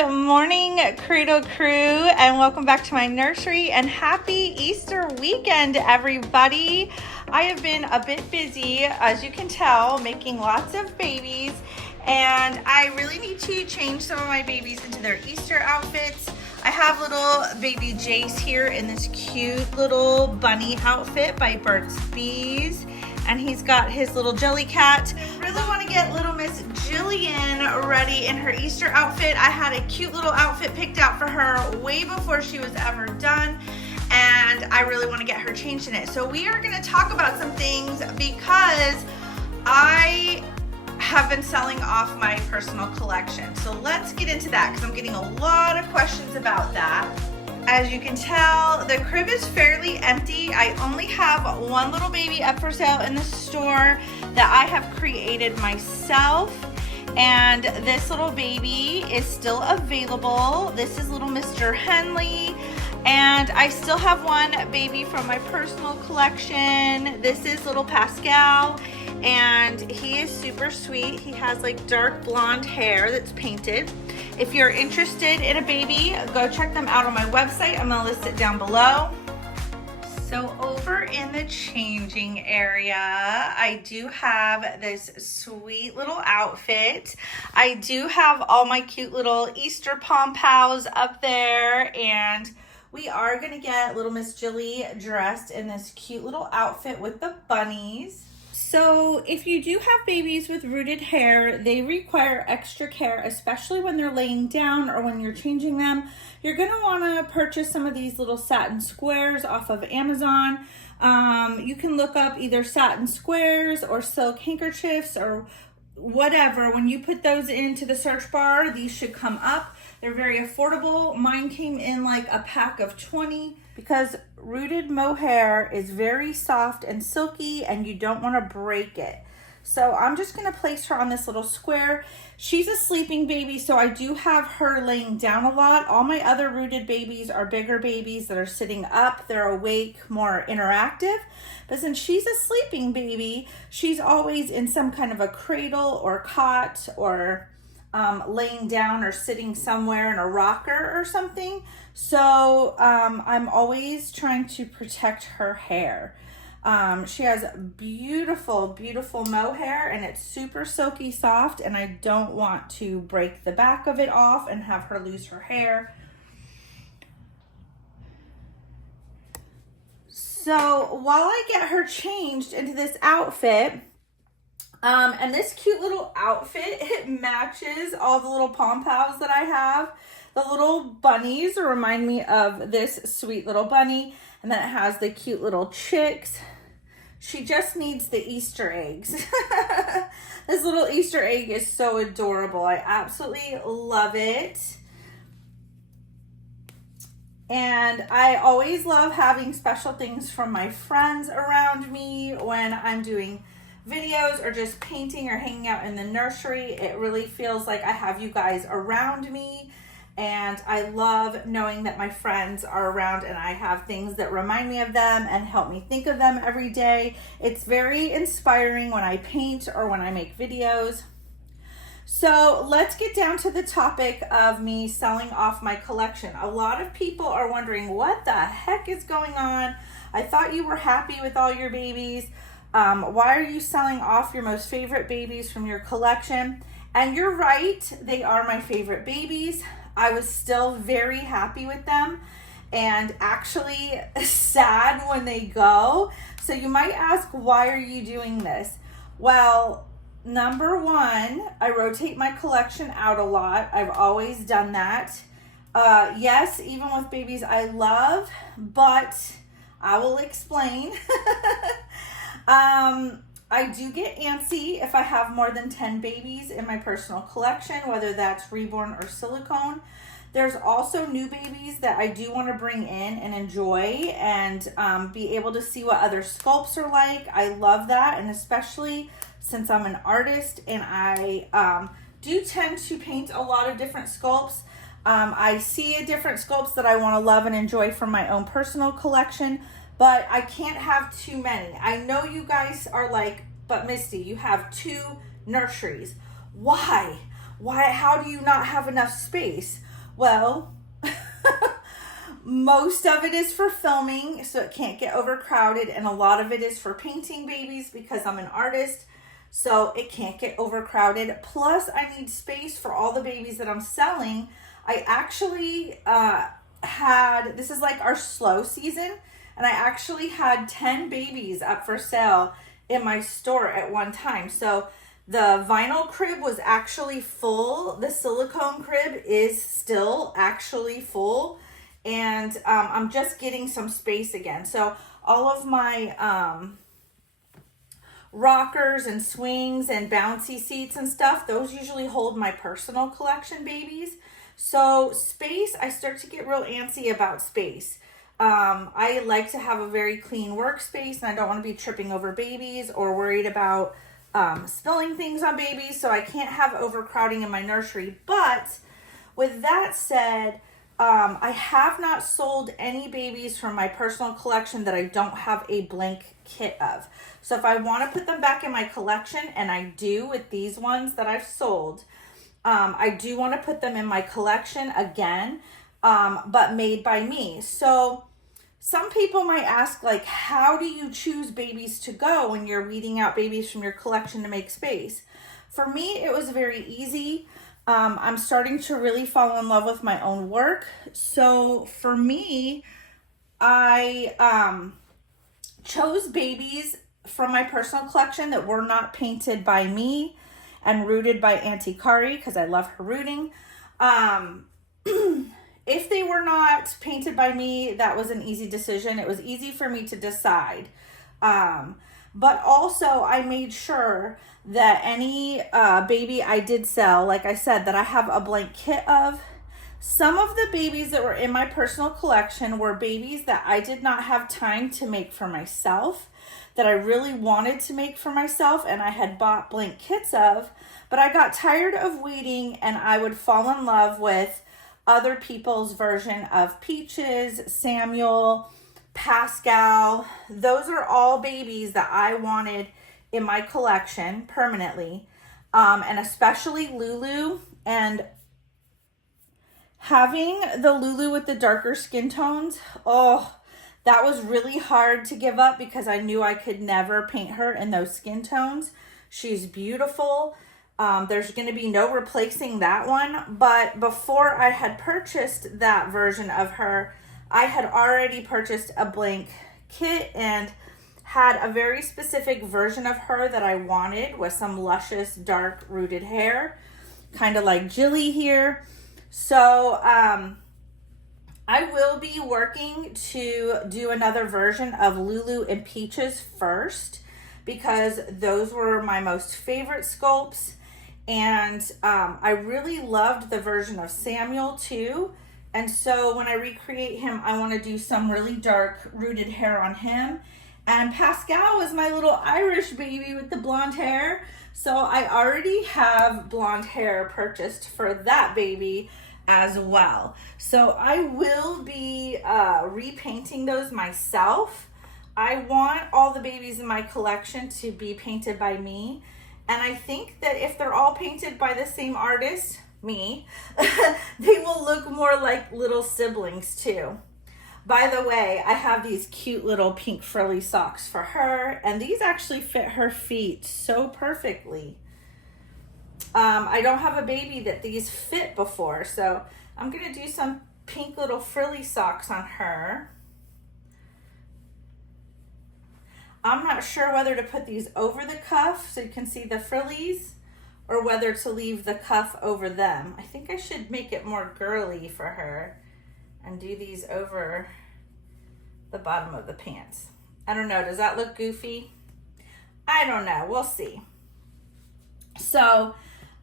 Good morning, Cradle Crew, and welcome back to my nursery, and happy Easter weekend, everybody. I have been a bit busy, as you can tell, making lots of babies, and I really need to change some of my babies into their Easter outfits. I have little baby Jace here in this cute little bunny outfit by Burt's Bees. And he's got his little jelly cat. I really want to get little Miss Jillian ready in her Easter outfit. I had a cute little outfit picked out for her way before she was ever done, and I really want to get her changed in it. So we are going to talk about some things because I have been selling off my personal collection. So let's get into that because I'm getting a lot of questions about that. As you can tell, the crib is fairly empty. I only have one little baby up for sale in the store that I have created myself. And this little baby is still available. This is little Mr. Henley. And I still have one baby from my personal collection. This is little Pascal. And he is super sweet. He has like dark blonde hair that's painted. If you're interested in a baby, go check them out on my website. I'm gonna list it down below. So over in the changing area, I do have this sweet little outfit. I do have all my cute little Easter pom-pows up there, and we are gonna get little Miss Jilly dressed in this cute little outfit with the bunnies. So if you do have babies with rooted hair, they require extra care, especially when they're laying down or when you're changing them. You're going to want to purchase some of these little satin squares off of Amazon. You can look up either satin squares or silk handkerchiefs or whatever. When you put those into the search bar, these should come up. They're very affordable. Mine came in like a pack of 20 because rooted mohair is very soft and silky and you don't want to break it. So I'm just going to place her on this little square. She's a sleeping baby, so I do have her laying down a lot. All my other rooted babies are bigger babies that are sitting up. They're awake, more interactive. But since she's a sleeping baby, she's always in some kind of a cradle or cot or laying down or sitting somewhere in a rocker or something. So I'm always trying to protect her hair. She has beautiful, beautiful mohair, and it's super silky soft, and I don't want to break the back of it off and have her lose her hair. So while I get her changed into this outfit, and this cute little outfit, it matches all the little pom-poms that I have. The little bunnies remind me of this sweet little bunny, and then it has the cute little chicks. She just needs the Easter eggs. This little Easter egg is so adorable. I absolutely love it. And I always love having special things from my friends around me when I'm doing videos or just painting or hanging out in the nursery. It really feels like I have you guys around me, and I love knowing that my friends are around and I have things that remind me of them and help me think of them every day. It's very inspiring when I paint or when I make videos. So let's get down to the topic of me selling off my collection. A lot of people are wondering, what the heck is going on? I thought you were happy with all your babies. Why are you selling off your most favorite babies from your collection? And you're right, they are my favorite babies. I was still very happy with them and actually sad when they go. So you might ask, why are you doing this? Well, number one, I rotate my collection out a lot. I've always done that. Yes, even with babies I love, but I will explain. I do get antsy if I have more than 10 babies in my personal collection, whether that's Reborn or silicone. There's also new babies that I do want to bring in and enjoy and be able to see what other sculpts are like. I love that, and especially since I'm an artist and I do tend to paint a lot of different sculpts. I see different sculpts that I want to love and enjoy from my own personal collection, but I can't have too many. I know you guys are like, but Misty, you have 2 nurseries. Why? How do you not have enough space? Well, most of it is for filming, so it can't get overcrowded, and a lot of it is for painting babies because I'm an artist, so it can't get overcrowded. Plus, I need space for all the babies that I'm selling. I actually this is like our slow season, and I actually had 10 babies up for sale in my store at one time. So the vinyl crib was actually full. The silicone crib is still actually full. And I'm just getting some space again. So all of my rockers and swings and bouncy seats and stuff, those usually hold my personal collection babies. So space, I start to get real antsy about space. I like to have a very clean workspace, and I don't want to be tripping over babies or worried about spilling things on babies. So I can't have overcrowding in my nursery. But with that said, I have not sold any babies from my personal collection that I don't have a blank kit of. So if I want to put them back in my collection, and I do with these ones that I've sold, I do want to put them in my collection again, but made by me. So some people might ask, like, how do you choose babies to go when you're weeding out babies from your collection to make space? For me, it was very easy. I'm starting to really fall in love with my own work. So for me, I chose babies from my personal collection that were not painted by me and rooted by Auntie Kari, because I love her rooting. If they were not painted by me, that was an easy decision. It was easy for me to decide. But also I made sure that any baby I did sell, like I said, that I have a blank kit of. Some of the babies that were in my personal collection were babies that I did not have time to make for myself, that I really wanted to make for myself, and I had bought blank kits of, but I got tired of waiting, and I would fall in love with other people's version of Peaches, Samuel, Pascal. Those are all babies that I wanted in my collection permanently, and especially Lulu. And having the Lulu with the darker skin tones, oh, that was really hard to give up because I knew I could never paint her in those skin tones. She's beautiful. There's going to be no replacing that one. But before I had purchased that version of her, I had already purchased a blank kit and had a very specific version of her that I wanted with some luscious dark rooted hair, kind of like Jilly here. So I will be working to do another version of Lulu and Peaches first, because those were my most favorite sculpts. And I really loved the version of Samuel too. And so when I recreate him, I want to do some really dark rooted hair on him. And Pascal is my little Irish baby with the blonde hair. So I already have blonde hair purchased for that baby as well. So I will be repainting those myself. I want all the babies in my collection to be painted by me. And I think that if they're all painted by the same artist, me, they will look more like little siblings too. By the way, I have these cute little pink frilly socks for her, and these actually fit her feet so perfectly. I don't have a baby that these fit before, so I'm going to do some pink little frilly socks on her. I'm not sure whether to put these over the cuff so you can see the frillies, or whether to leave the cuff over them. I think I should make it more girly for her and do these over the bottom of the pants. I don't know. Does that look goofy? I don't know. We'll see. So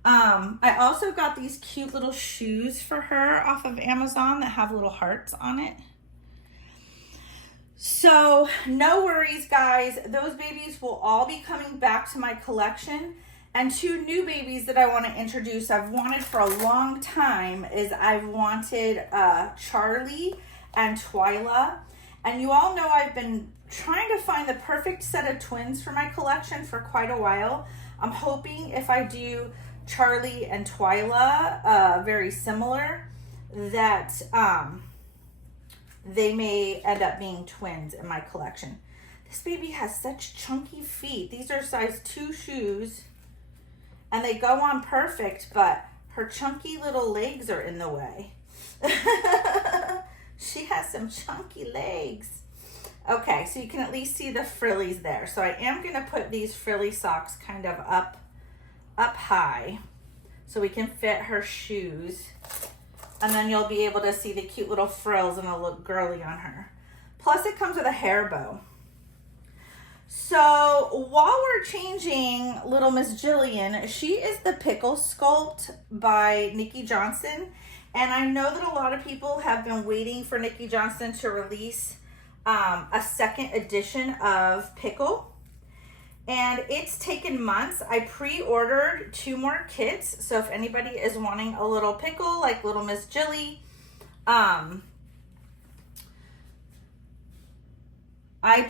I also got these cute little shoes for her off of Amazon that have little hearts on it. So no worries, guys. Those babies will all be coming back to my collection. And two new babies that I want to introduce, I've wanted for a long time, is I've wanted Charlie and Twyla. And you all know I've been trying to find the perfect set of twins for my collection for quite a while. I'm hoping if I do Charlie and Twyla, very similar, that they may end up being twins in my collection. This baby has such chunky feet. These are size 2 shoes and they go on perfect, but her chunky little legs are in the way. She has some chunky legs. Okay, so you can at least see the frillies there. So I am gonna put these frilly socks kind of up high so we can fit her shoes. And then you'll be able to see the cute little frills and it'll look girly on her. Plus it comes with a hair bow. So while we're changing little Miss Jillian, she is the Pickle Sculpt by Nikki Johnson. And I know that a lot of people have been waiting for Nikki Johnson to release a second edition of Pickle. And it's taken months. I pre-ordered 2 more kits. So if anybody is wanting a little pickle like little Miss Jilly, I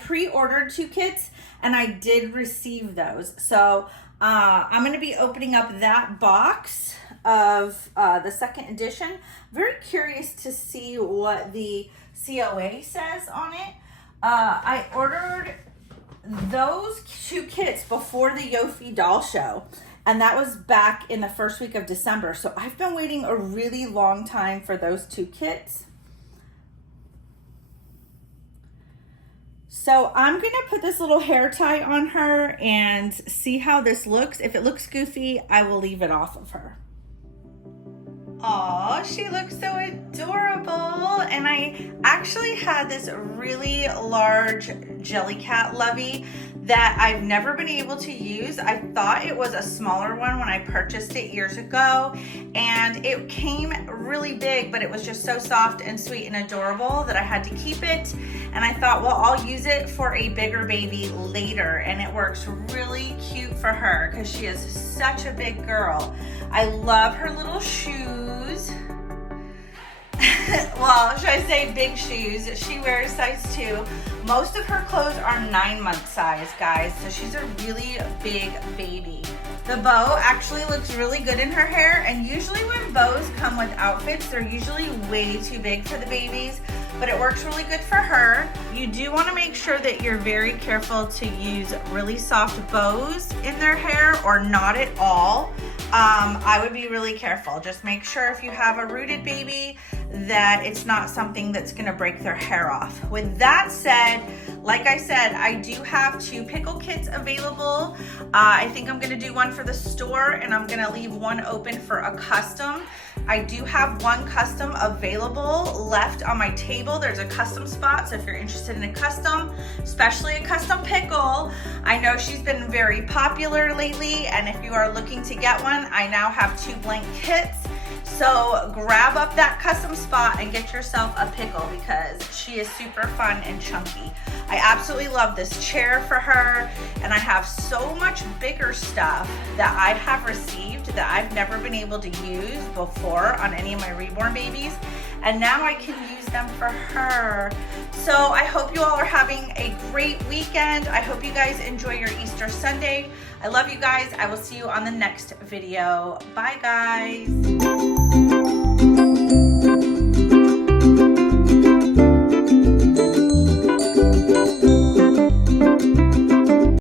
pre-ordered 2 kits and I did receive those. So I'm going to be opening up that box of the second edition. Very curious to see what the COA says on it. I ordered those 2 kits before the Yofi doll show, and that was back in the first week of December. So I've been waiting a really long time for those 2 kits. So I'm gonna put this little hair tie on her and see how this looks. If it looks goofy, I will leave it off of her. Aw, she looks so adorable. And I actually had this really large Jellycat Lovey that I've never been able to use. I thought it was a smaller one when I purchased it years ago, and it came really big, but it was just so soft and sweet and adorable that I had to keep it. And I thought, well, I'll use it for a bigger baby later, and it works really cute for her because she is such a big girl. I love her little shoes. Well, should I say big shoes? She wears size 2. Most of her clothes are 9-month size, guys, so she's a really big baby. The bow actually looks really good in her hair, and usually when bows come with outfits, they're usually way too big for the babies, but it works really good for her. You do want to make sure that you're very careful to use really soft bows in their hair or not at all. I would be really careful. Just make sure if you have a rooted baby that it's not something that's going to break their hair off. With that said, like I said, I do have 2 pickle kits available. I think I'm going to do one for the store, and I'm going to leave one open for a custom. I do have 1 custom available left on my table. There's a custom spot, so if you're interested in a custom, especially a custom pickle, I know she's been very popular lately, and if you are looking to get one, I now have 2 blank kits. So grab up that custom spot and get yourself a pickle because she is super fun and chunky. I absolutely love this chair for her, and I have so much bigger stuff that I have received that I've never been able to use before on any of my Reborn babies, and now I can use them for her. So I hope you all are having a great weekend. I hope you guys enjoy your Easter Sunday. I love you guys. I will see you on the next video. Bye, guys.